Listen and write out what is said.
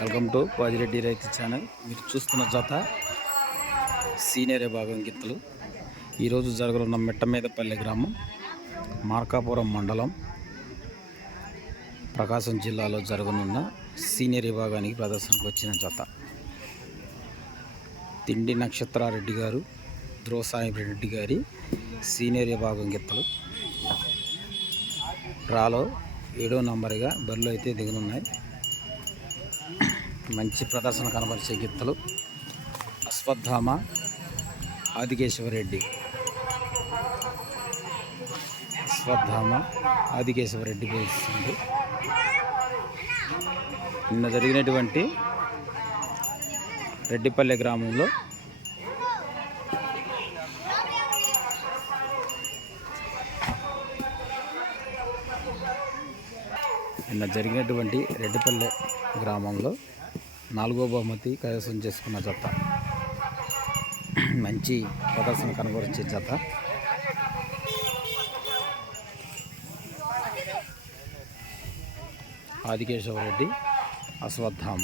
Welcome to పాజిరెడ్డి రైతు channel. మీరు చూస్తున్న జత సీనియర్ విభాగం గిత్తలు. ఈరోజు జరగనున్న మిట్టమీదపల్లి గ్రామం, మార్కాపురం మండలం, ప్రకాశం జిల్లాలో జరగనున్న సీనియర్ విభాగానికి ప్రదర్శనకు వచ్చిన జత. తిండి నక్షత్రారెడ్డి గారు, ధ్రువసాయి రెడ్డి గారి సీనియర్ విభాగం గిత్తలు. డ్రాలో 7వ నంబర్గా బరిలో అయితే దిగనున్నాయి. మంచి ప్రదర్శన కనబరిచే గిత్తలు. అశ్వత్థామ, ఆదికేశవరెడ్డి. ఆదికేశవరెడ్డి పోస్తుంది. నిన్న జరిగినటువంటి రెడ్డిపల్లె గ్రామంలో రెడ్డిపల్లె గ్రామంలో 4వ బహుమతి కైవసం చేసుకున్న జత. మంచి ప్రదర్శన కనబరిచే జత. ఆదికేశవరెడ్డి, అశ్వత్థామ.